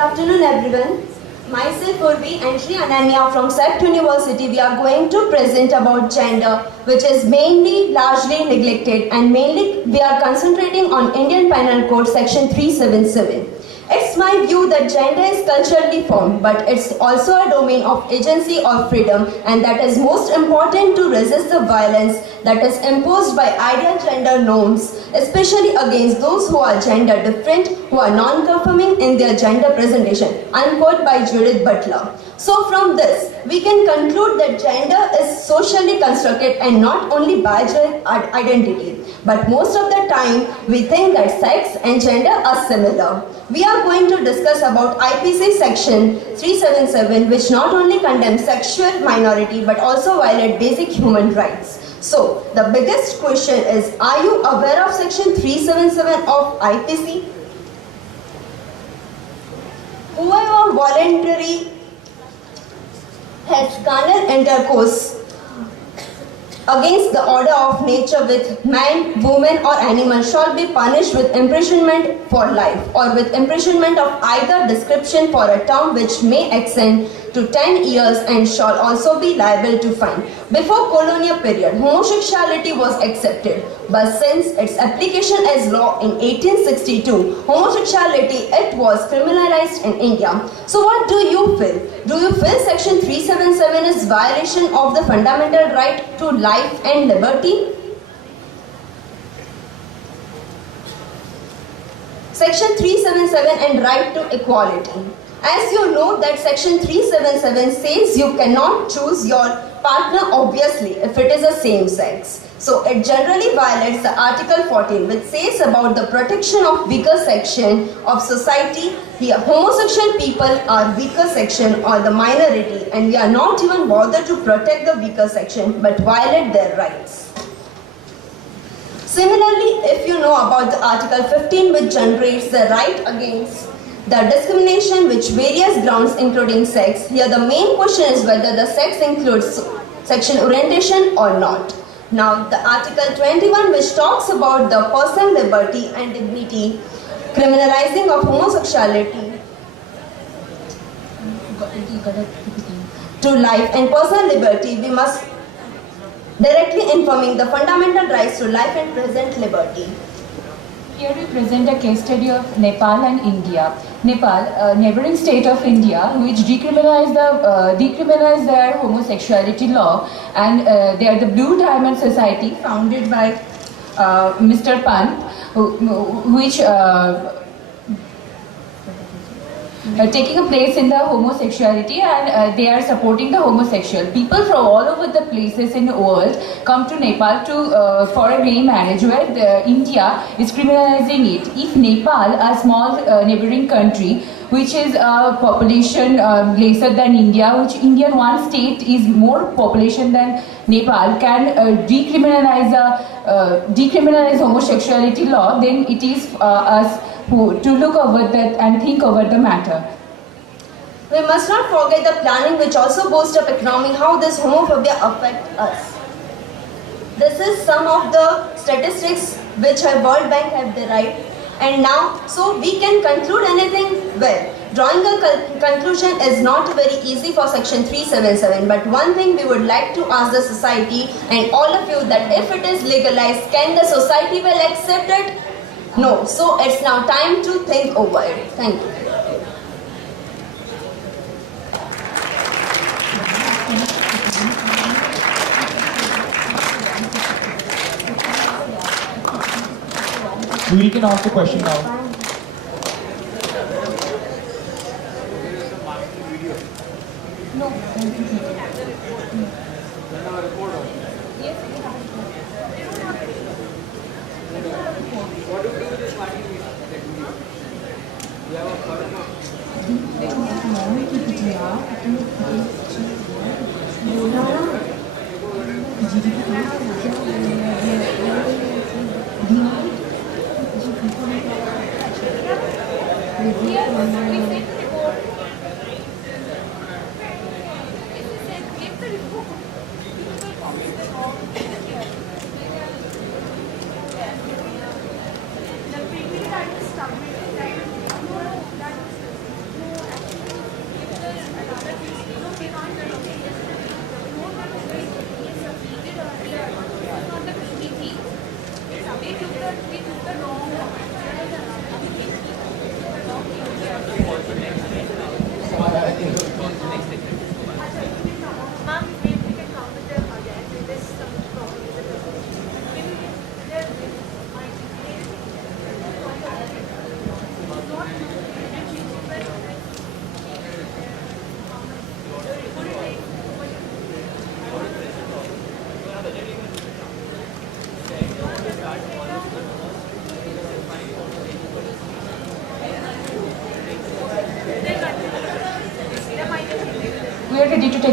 afternoon, everyone. Myself Urvi and Shri Ananya from SEPT University. We are going to present about gender, which is mainly largely neglected, and mainly we are concentrating on Indian Penal Code Section 377. It's my view that gender is culturally formed, but it's also a domain of agency or freedom, and that is most important to resist the violence that is imposed by ideal gender norms, especially against those who are gender different, who are non-conforming in their gender presentation, unquote by Judith Butler. So from this, we can conclude that gender is socially constructed and not only biological identity, but most of the time we think that sex and gender are similar. We are going to discuss about IPC section 377, which not only condemns sexual minority but also violate basic human rights. So, the biggest question is, are you aware of section 377 of IPC? Whoever voluntarily has carnal intercourse against the order of nature with man, woman or animal shall be punished with imprisonment for life or with imprisonment of either description for a term which may extend to 10 years and shall also be liable to fine. Before colonial period, homosexuality was accepted, but since its application as law in 1862, homosexuality it was criminalized in India. So what do you feel? Do you feel section 377 is violation of the fundamental right to life and liberty? Section 377 and right to equality. As you know that section 377 says you cannot choose your partner obviously if it is the same sex. So it generally violates the Article 14 which says about the protection of weaker section of society. Here homosexual people are weaker section or the minority, and we are not even bothered to protect the weaker section but violate their rights. Similarly, if you know about the Article 15 which generates the right against the discrimination which various grounds including sex, here the main question is whether the sex includes sexual orientation or not. Now the Article 21 which talks about the personal liberty and dignity, criminalizing of homosexuality to life and personal liberty, we must directly informing the fundamental rights to life and present liberty. Here we present a case study of Nepal and India. Nepal, a neighboring state of India, which decriminalized their homosexuality law, and they are the Blue Diamond Society, founded by Mr. Pant, which taking a place in the homosexuality, and they are supporting the homosexual. People from all over the places in the world come to Nepal to for a gay marriage, where India is criminalizing it. If Nepal, a small neighboring country, which is a population lesser than India, which Indian one state is more population than Nepal, can decriminalize homosexuality law, then it is us to look over that and think over the matter. We must not forget the planning which also boosts up economy, how this homophobia affects us. This is some of the statistics which World Bank have derived, and now so we can conclude anything well. Drawing a conclusion is not very easy for section 377, but one thing we would like to ask the society and all of you, that if it is legalized, can the society will accept it? No. So it's now time to think over it. Thank you. We can ask the question now.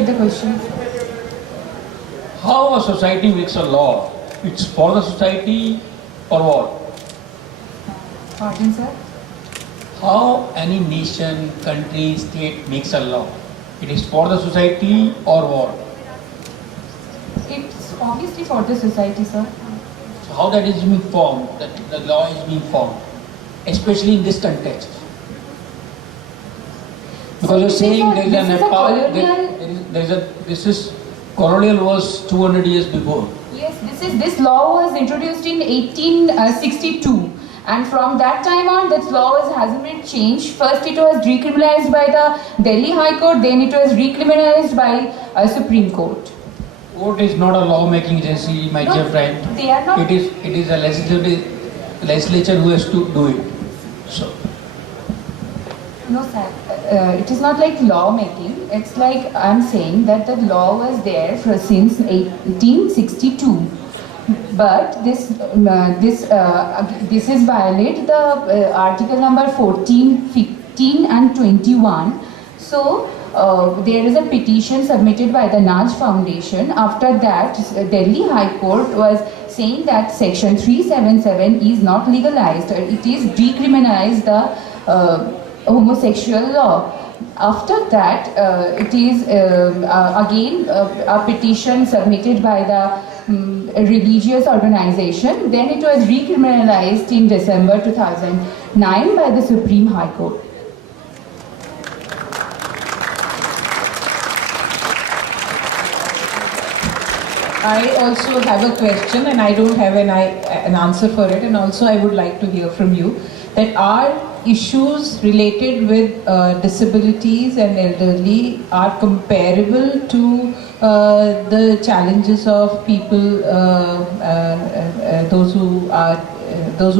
the question. How a society makes a law? It's for the society or what? Pardon, sir? How any nation, country, state makes a law? It is for the society or what? It's obviously for the society, sir. So how that is being formed, that the law is being formed, especially in this context? Because you're saying there is a Nepal, this colonial was 200 years before. Yes, this law was introduced in 1862, and from that time on, this law hasn't been changed. First, it was decriminalized by the Delhi High Court, then it was recriminalized by Supreme Court. Court is not a lawmaking agency, my dear friend. They are not. It is a legislature who has to do it. So. No, sir. It is not like law making. It's like I'm saying that the law was there since 1862. But this is violate the article number 14, 15 and 21. So there is a petition submitted by the Naj Foundation. After that, Delhi High Court was saying that section 377 is not legalized. It is decriminalized the homosexual law. After that, it is again a petition submitted by the religious organization. Then it was recriminalized in December 2009 by the Supreme High Court. I also have a question, and I don't have an answer for it, and also I would like to hear from you that are issues related with disabilities and elderly are comparable to the challenges of people, those who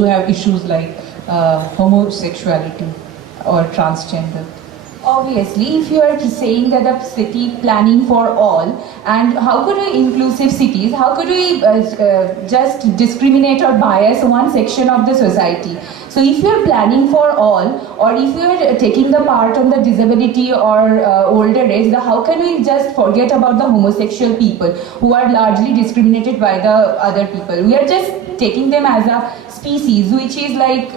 have issues like homosexuality or transgender. Obviously, if you are saying that the city planning for all, and how could we inclusive cities, how could we just discriminate or bias one section of the society? So if you are planning for all, or if you are taking the part on the disability or older age, how can we just forget about the homosexual people who are largely discriminated by the other people? We are just taking them as a species, which is like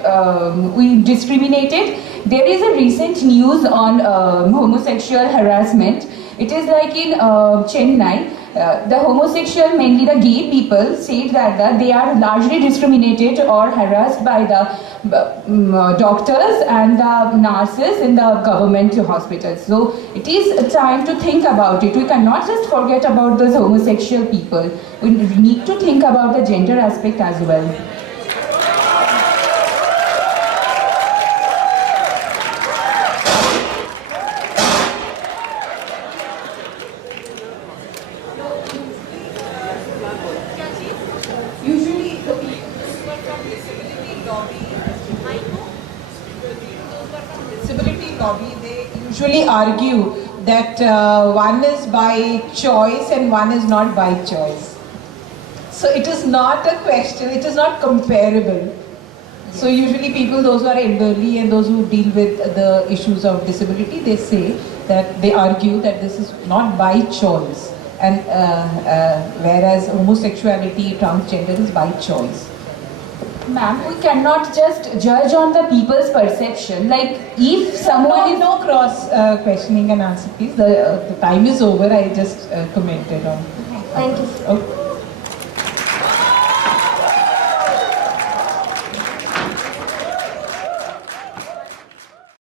we discriminated. There is a recent news on homosexual harassment. It is like in Chennai, the homosexual, mainly the gay people, said that they are largely discriminated or harassed by the doctors and the nurses in the government hospitals. So it is time to think about it. We cannot just forget about those homosexual people. We need to think about the gender aspect as well. Usually, disability lobby, they usually argue that one is by choice and one is not by choice. So it is not a question, it is not comparable. So usually people, those who are elderly and those who deal with the issues of disability, they say that they argue that this is not by choice, and whereas homosexuality, transgender is by choice. Ma'am, we cannot just judge on the people's perception. Like, if someone is... No cross questioning and answer, please. The time is over. I just commented on. Thank you. Okay.